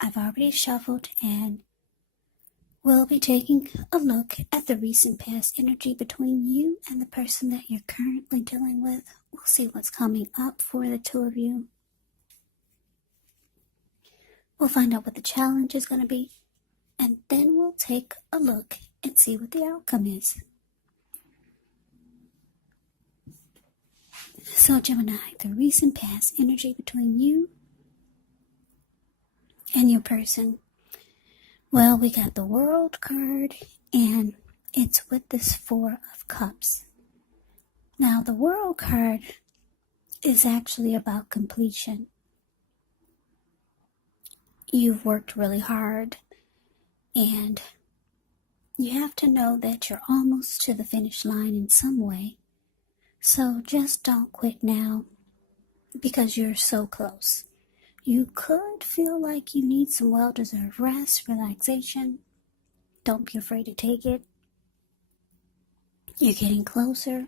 I've already shuffled and we'll be taking a look at the recent past energy between you and the person that you're currently dealing with. We'll see what's coming up for the two of you. We'll find out what the challenge is going to be, and then we'll take a look and see what the outcome is. So Gemini, the recent past energy between you and your person. Well, we got the World card, and it's with this Four of Cups. Now, the World card is actually about completion. You've worked really hard, and you have to know that you're almost to the finish line in some way. So just don't quit now, because you're so close. You could feel like you need some well-deserved rest, relaxation. Don't be afraid to take it. You're getting closer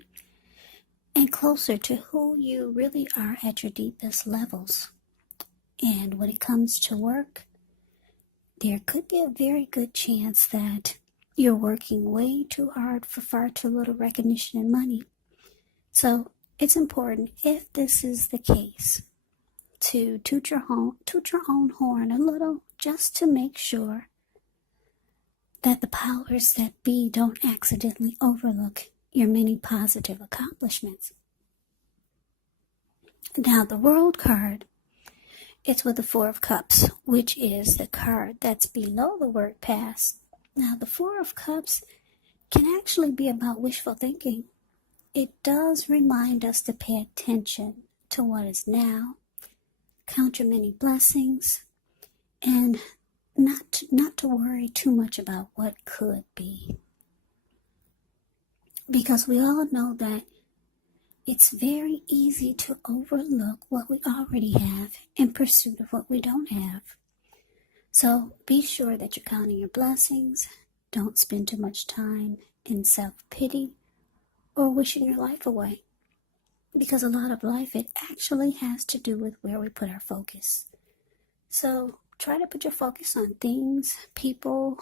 and closer to who you really are at your deepest levels. And when it comes to work, there could be a very good chance that you're working way too hard for far too little recognition and money. So it's important, if this is the case, to toot your own horn a little, just to make sure that the powers that be don't accidentally overlook your many positive accomplishments. Now, the World card, it's with the Four of Cups, which is the card that's below the word past. Now, the Four of Cups can actually be about wishful thinking. It does remind us to pay attention to what is now, count your many blessings, and not to worry too much about what could be. Because we all know that it's very easy to overlook what we already have in pursuit of what we don't have. So be sure that you're counting your blessings. Don't spend too much time in self-pity or wishing your life away. Because a lot of life, it actually has to do with where we put our focus. So try to put your focus on things, people,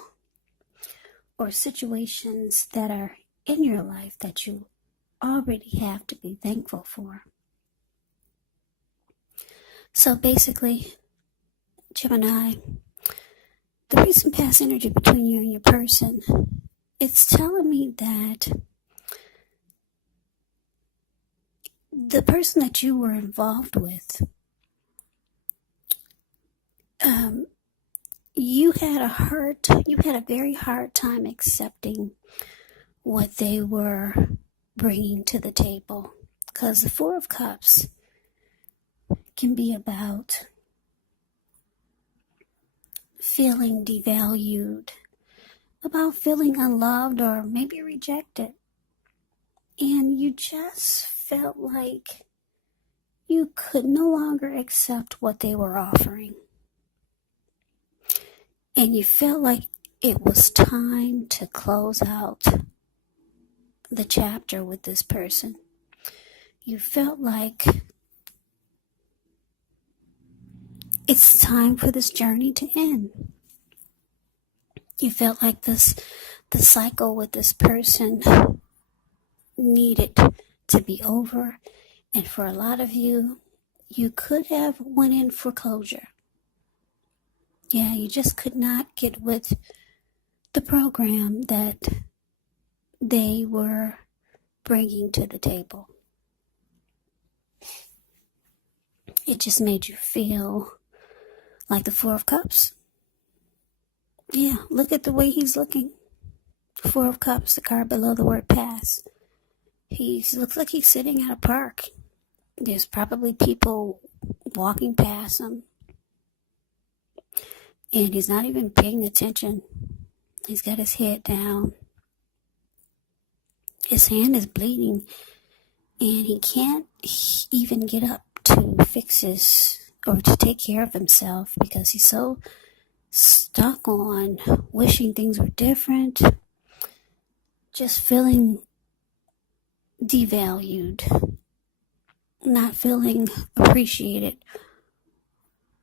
or situations that are in your life that you already have to be thankful for. So basically, Gemini, the recent past energy between you and your person, it's telling me that the person that you were involved with, you had a very hard time accepting what they were bringing to the table. Because the Four of Cups can be about feeling devalued, about feeling unloved or maybe rejected. And you just felt like you could no longer accept what they were offering. And you felt like it was time to close out the chapter with this person. You felt like it's time for this journey to end. You felt like the cycle with this person needed to be over. And for a lot of you, you could have went in for closure. Yeah, you just could not get with the program that they were bringing to the table. It just made you feel like the Four of Cups. Yeah, look at the way he's looking. Four of Cups, the card below the word pass. He looks like he's sitting at a park. There's probably people walking past him. And he's not even paying attention. He's got his head down. His hand is bleeding. And he can't even get up to fix or to take care of himself, because he's so stuck on wishing things were different. Just feeling devalued. Not feeling appreciated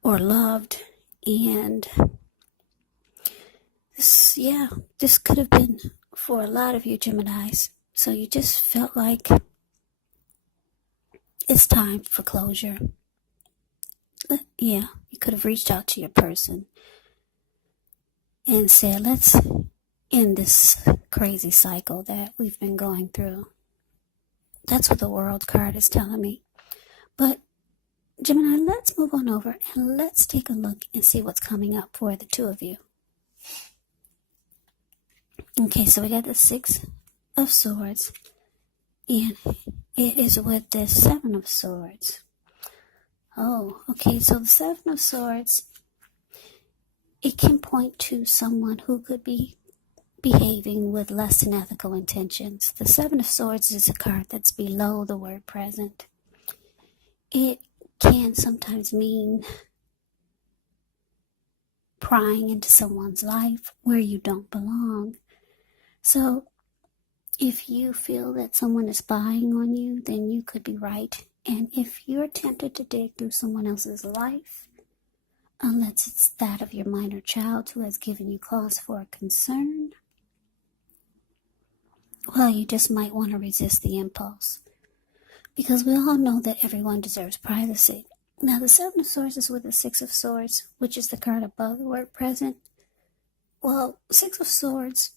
or loved. And this could have been for a lot of you Geminis. So you just felt like it's time for closure. Yeah, you could have reached out to your person and said, let's end this crazy cycle that we've been going through. That's what the World card is telling me. But Gemini, let's move on over and let's take a look and see what's coming up for the two of you. Okay, so we got the Six of Swords, and it is with the Seven of Swords. Oh, okay, so the Seven of Swords, it can point to someone who could be behaving with less than ethical intentions. The Seven of Swords is a card that's below the word present. It can sometimes mean prying into someone's life where you don't belong. So if you feel that someone is spying on you, then you could be right. And if you're tempted to dig through someone else's life, unless it's that of your minor child who has given you cause for concern, well, you just might want to resist the impulse. Because we all know that everyone deserves privacy. Now, the Seven of Swords is with the Six of Swords, which is the card above the word present. Well, Six of Swords,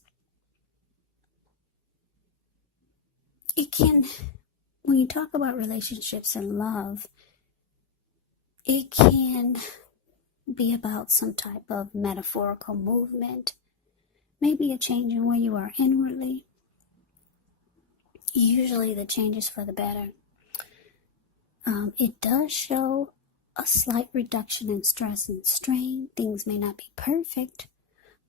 it can, when you talk about relationships and love, it can be about some type of metaphorical movement, maybe a change in where you are inwardly. Usually the change is for the better. It does show a slight reduction in stress and strain. Things may not be perfect,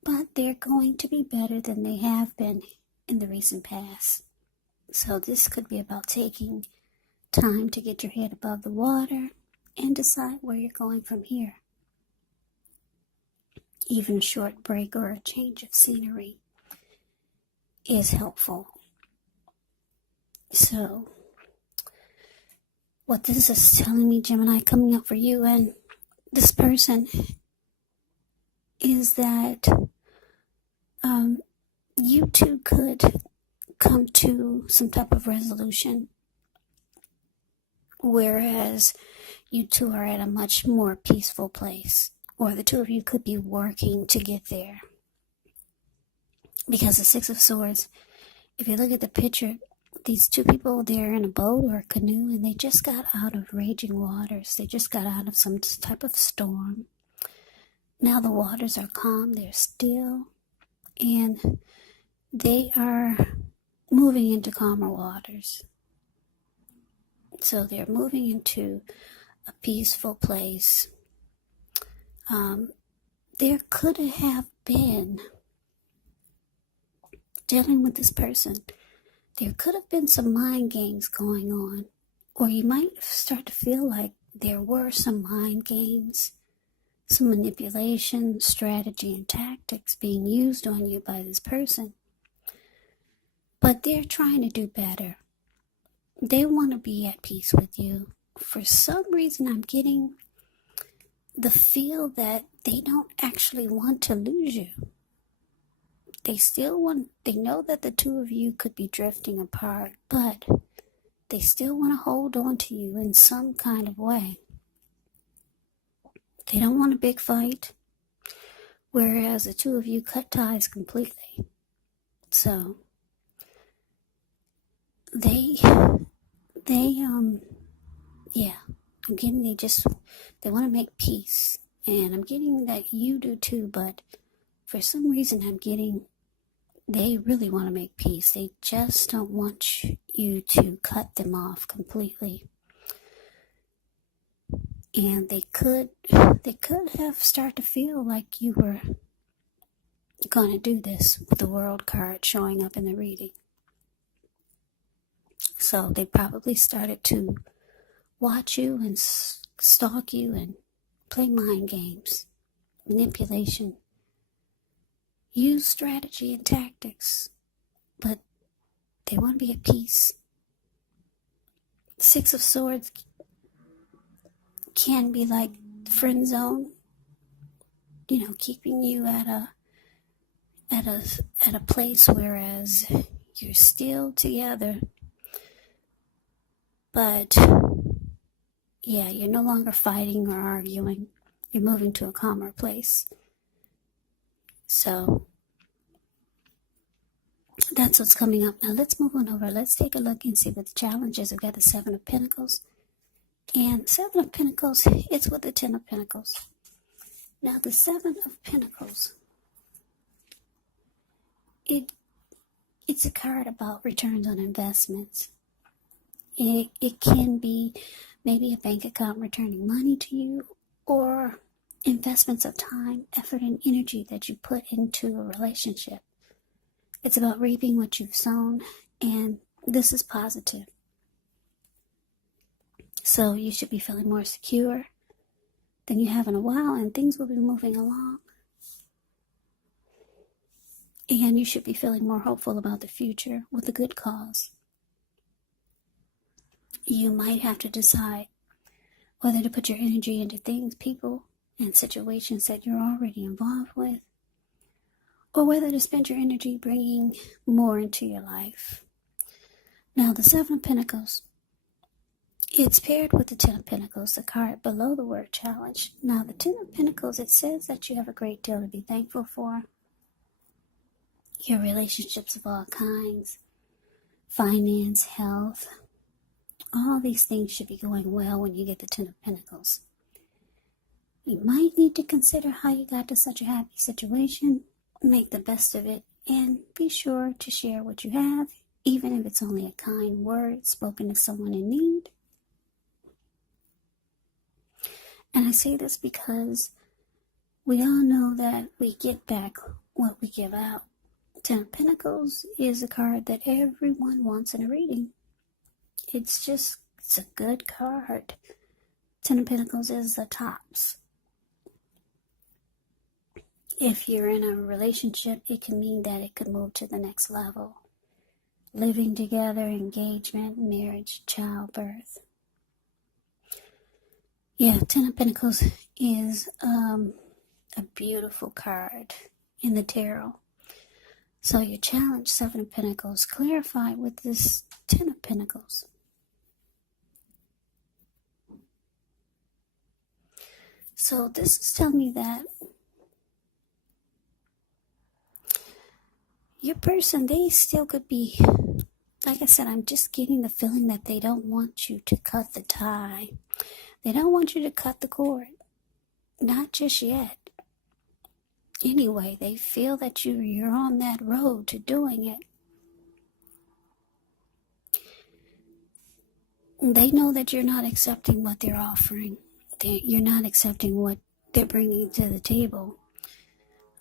but they're going to be better than they have been in the recent past. So this could be about taking time to get your head above the water and decide where you're going from here. Even a short break or a change of scenery is helpful. So what this is telling me, Gemini, coming up for you and this person, is that you two could come to some type of resolution, whereas you two are at a much more peaceful place, or the two of you could be working to get there. Because the Six of Swords, if you look at the picture, these two people, they're in a boat or a canoe, and they just got out of raging waters. They just got out of some type of storm. Now the waters are calm, they're still, and they are moving into calmer waters. So they're moving into a peaceful place. There could have been, dealing with this person, there could have been some mind games going on, or you might start to feel like there were some mind games, some manipulation, strategy, and tactics being used on you by this person. But they're trying to do better. They want to be at peace with you. For some reason, I'm getting the feel that they don't actually want to lose you. They know that the two of you could be drifting apart, but they still want to hold on to you in some kind of way. They don't want a big fight, whereas the two of you cut ties completely. So, I'm getting they want to make peace, and I'm getting that you do too, but for some reason I'm getting they really want to make peace. They just don't want you to cut them off completely. And they could have started to feel like you were going to do this with the World card showing up in the reading. So they probably started to watch you and stalk you and play mind games, manipulation, use strategy and tactics, but they want to be at peace. Six of Swords can be like friend zone. keeping you at a place whereas you're still together, but yeah, you're no longer fighting or arguing. You're moving to a calmer place. So that's what's coming up. Now let's move on over. Let's take a look and see what the challenge is. We've got the Seven of Pentacles. And Seven of Pentacles, it's with the Ten of Pentacles. Now the Seven of Pentacles, it's a card about returns on investments. It can be maybe a bank account returning money to you, or investments of time, effort, and energy that you put into a relationship. It's about reaping what you've sown, and this is positive. So you should be feeling more secure than you have in a while, and things will be moving along. And you should be feeling more hopeful about the future with a good cause. You might have to decide whether to put your energy into things, people, and situations that you're already involved with, or whether to spend your energy bringing more into your life. Now, the Seven of Pentacles, it's paired with the Ten of Pentacles, the card below the word challenge. Now, the Ten of Pentacles, it says that you have a great deal to be thankful for. Your relationships of all kinds, finance, health, all these things should be going well when you get the Ten of Pentacles. You might need to consider how you got to such a happy situation, make the best of it, and be sure to share what you have, even if it's only a kind word spoken to someone in need. And I say this because we all know that we get back what we give out. Ten of Pentacles is a card that everyone wants in a reading. It's a good card. Ten of Pentacles is the tops. If you're in a relationship, it can mean that it could move to the next level. Living together, engagement, marriage, childbirth. Yeah, Ten of Pentacles is a beautiful card in the tarot. So your challenge, Seven of Pentacles, clarified with this Ten of Pentacles. So this is telling me that your person, they still could be, like I said, I'm just getting the feeling that they don't want you to cut the tie. They don't want you to cut the cord. Not just yet. Anyway, they feel that you're on that road to doing it. They know that you're not accepting what they're offering. You're not accepting what they're bringing to the table.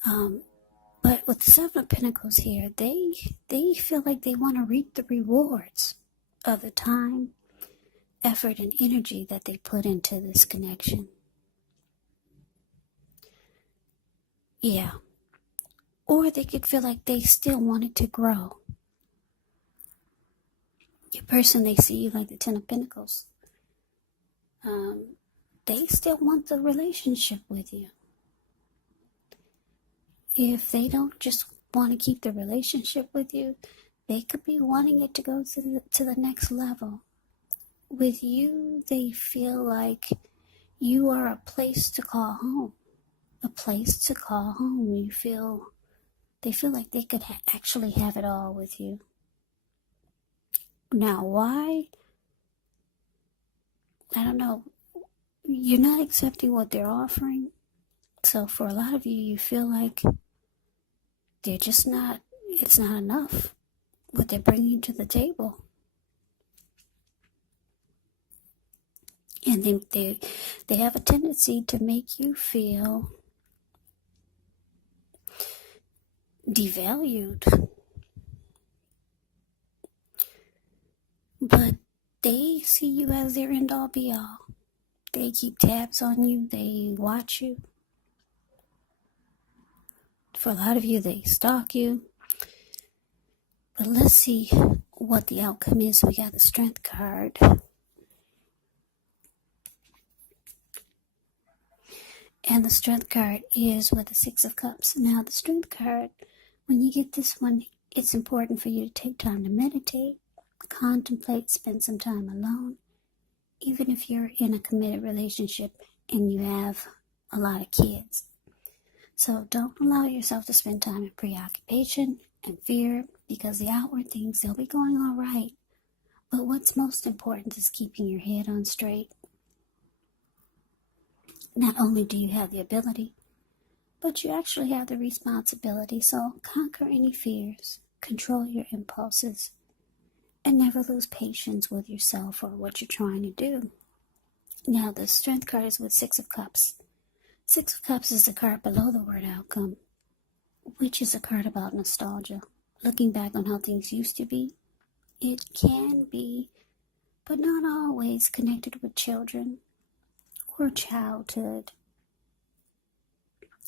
But with the Seven of Pentacles here, they feel like they want to reap the rewards of the time, effort, and energy that they put into this connection. Yeah. Or they could feel like they still want it to grow. Your person, they see you like the Ten of Pentacles. They still want the relationship with you. If they don't just want to keep the relationship with you, they could be wanting it to go to the next level. With you, they feel like you are a place to call home. A place to call home. They feel like they could actually have it all with you. Now, why? I don't know. You're not accepting what they're offering. So for a lot of you, you feel like it's not enough what they're bringing to the table. And they have a tendency to make you feel devalued. But they see you as their end-all be-all. They keep tabs on you. They watch you. For a lot of you, they stalk you. But let's see what the outcome is. We got the Strength card. And the Strength card is with the Six of Cups. Now, the Strength card, when you get this one, it's important for you to take time to meditate, contemplate, spend some time alone, even if you're in a committed relationship and you have a lot of kids. So don't allow yourself to spend time in preoccupation and fear, because the outward things, they'll be going all right. But what's most important is keeping your head on straight. Not only do you have the ability, but you actually have the responsibility. So conquer any fears, control your impulses, and never lose patience with yourself or what you're trying to do. Now, the Strength card is with Six of Cups. Six of Cups is the card below the word outcome, which is a card about nostalgia. Looking back on how things used to be, it can be, but not always, connected with children or childhood.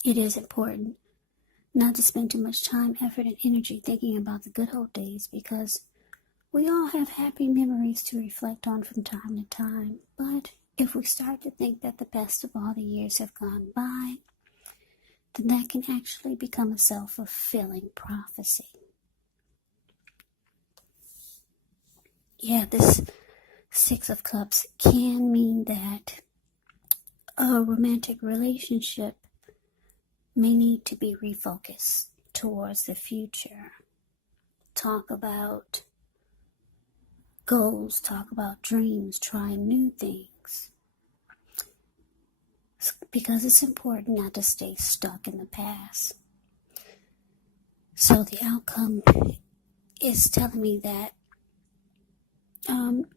It is important not to spend too much time, effort, and energy thinking about the good old days, because we all have happy memories to reflect on from time to time. But if we start to think that the best of all the years have gone by, then that can actually become a self-fulfilling prophecy. Yeah, this Six of Cups can mean that a romantic relationship may need to be refocused towards the future. Talk about goals, talk about dreams, trying new things. Because it's important not to stay stuck in the past. So the outcome is telling me that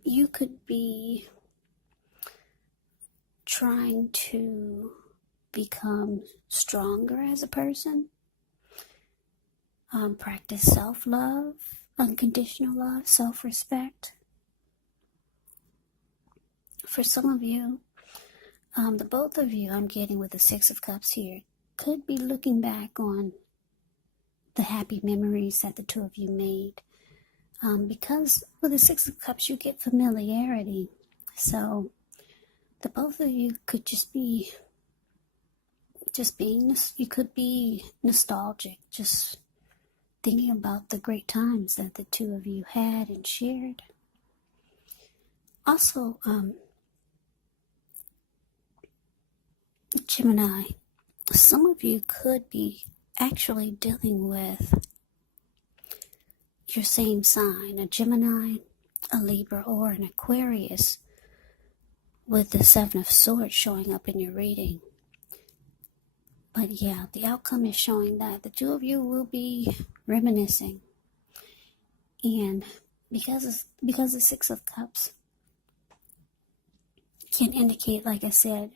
you could be trying to become stronger as a person. Practice self-love, unconditional love, self-respect. For some of you, the both of you I'm getting with the Six of Cups here could be looking back on the happy memories that the two of you made. Because with the Six of Cups, you get familiarity. So the both of you could you could be nostalgic, just thinking about the great times that the two of you had and shared. Also, Gemini, some of you could be actually dealing with your same sign, a Gemini, a Libra, or an Aquarius, with the Seven of Swords showing up in your reading. But yeah, the outcome is showing that the two of you will be reminiscing. And because the Six of Cups can indicate, like I said,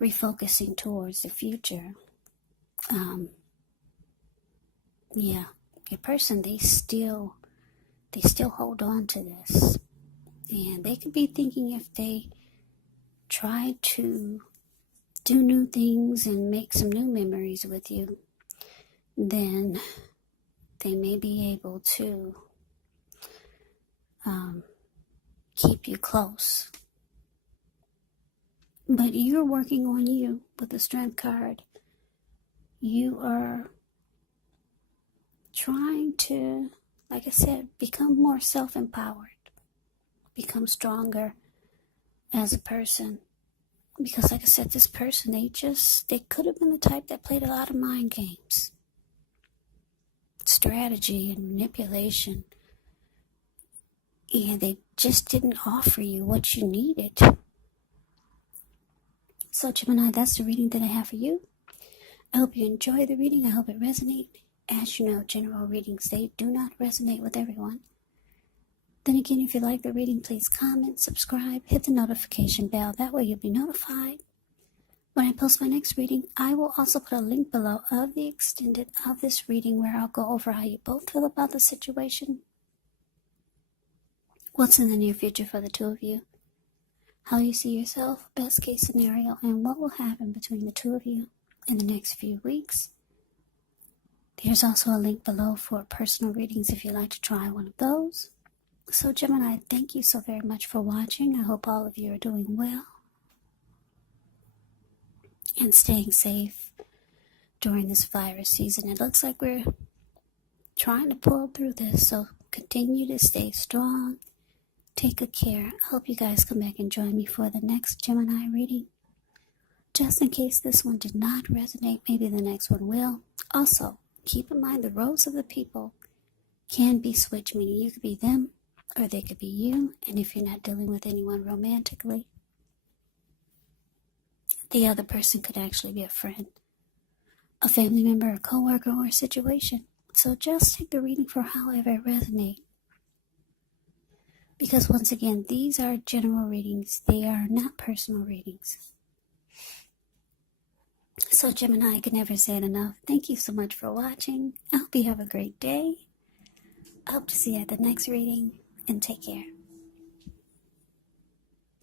refocusing towards the future. Yeah, your person, they still hold on to this. And they could be thinking, if they try to do new things and make some new memories with you, then they may be able to keep you close. But you're working on you with the Strength card. You are trying to, like I said, become more self-empowered, become stronger as a person. Because like I said, this person, they could have been the type that played a lot of mind games, strategy and manipulation, and they just didn't offer you what you needed. So Gemini, that's the reading that I have for you. I hope you enjoy the reading. I hope it resonates. As you know, general readings, they do not resonate with everyone. Then again, if you like the reading, please comment, subscribe, hit the notification bell. That way you'll be notified when I post my next reading. I will also put a link below of the extended of this reading, where I'll go over how you both feel about the situation, what's in the near future for the two of you, how you see yourself, best case scenario, and what will happen between the two of you in the next few weeks. There's also a link below for personal readings if you'd like to try one of those. So Gemini, thank you so very much for watching. I hope all of you are doing well. and staying safe during this virus season. It looks like we're trying to pull through this, so continue to stay strong. Take good care. I hope you guys come back and join me for the next Gemini reading. Just in case this one did not resonate, maybe the next one will. Also, keep in mind the roles of the people can be switched, meaning you could be them or they could be you. And if you're not dealing with anyone romantically, the other person could actually be a friend, a family member, a coworker, or a situation. So just take the reading for however it resonates. Because once again, these are general readings. They are not personal readings. So Gemini, I can never say it enough. Thank you so much for watching. I hope you have a great day. I hope to see you at the next reading, and take care.